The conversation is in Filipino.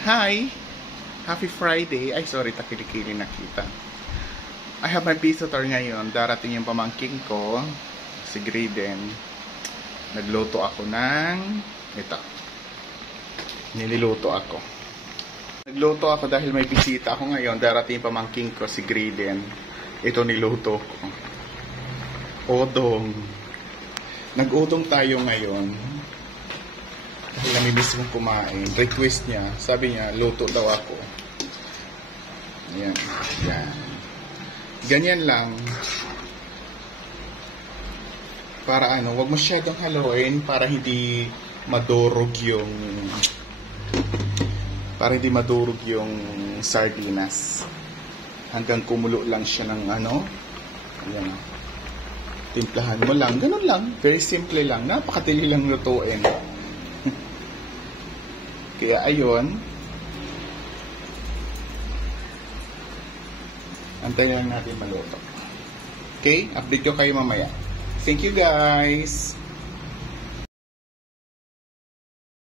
Hi! Happy Friday! Ay, sorry, takilikili nakita. I have my visitor ngayon. Darating yung pamangking ko, si Graydon. Nagluto ako ng ito. Nililuto ako. Nagluto ako dahil may bisita ako ngayon. Darating yung pamangking ko, si Graydon. Ito niluto ko. Odong. Nag-udong tayo ngayon. Dahil namimiss kong kumain. Request niya. Sabi niya, luto daw ako. Ayan. Ayan. Ganyan lang. Para ano, wag masyadong haluin para hindi madurog yung sardinas. Hanggang kumulo lang siya ng ano. Ayan. Timplahan mo lang. Ganun lang. Very simple lang. Napakadali lang lutuin. Kaya ayun. Antayin lang natin maluto. Okay? Update ko kayo mamaya. Thank you guys!